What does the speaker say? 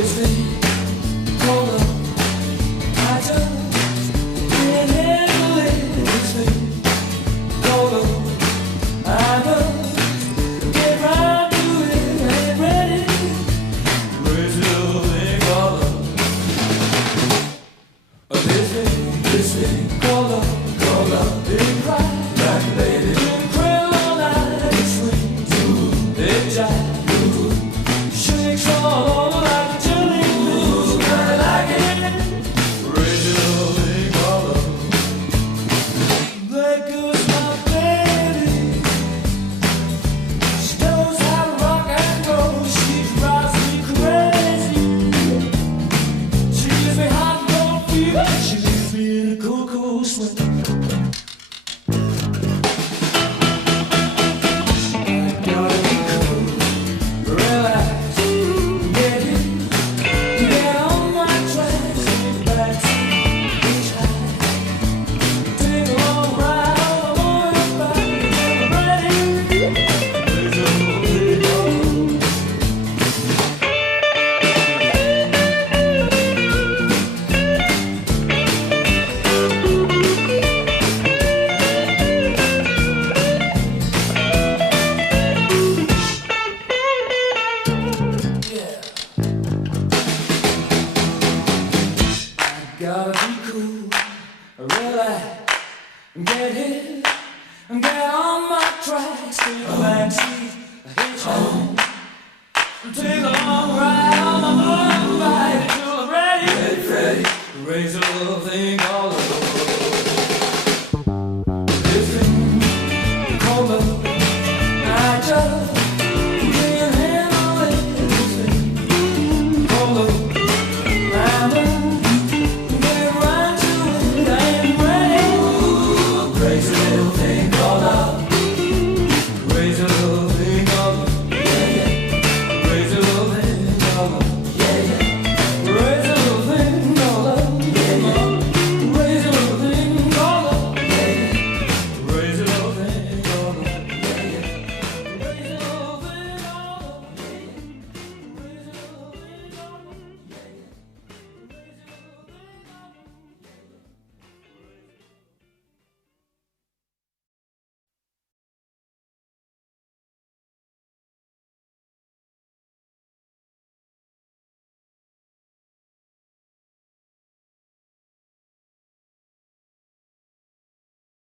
This thing called love, I just can't handle it. This thing called love, I just get right to it. Ain't ready. Crazy little thing called love. This thing called love, didn't cry like a baby, didn't cry all night. It swings, it jives, shakes all over like a jelly fish. Kinda like it. Crazy little thing called love. There goes my baby. She knows how to rock and roll. She drives me crazy. She gives me hot and cold fever. She leaves me in a cool, cool sweat. Gotta be cool, relax, get it, get on my tracks, take back to each high, take a long ride on the morning bike, get ready, there's a movie on. Gotta be cool, relax, get hit, get on my tracks, take a backseat, hitchhike, take a long ride on my motorbike until I'm ready, raise a little thing called love. This thing called love, I just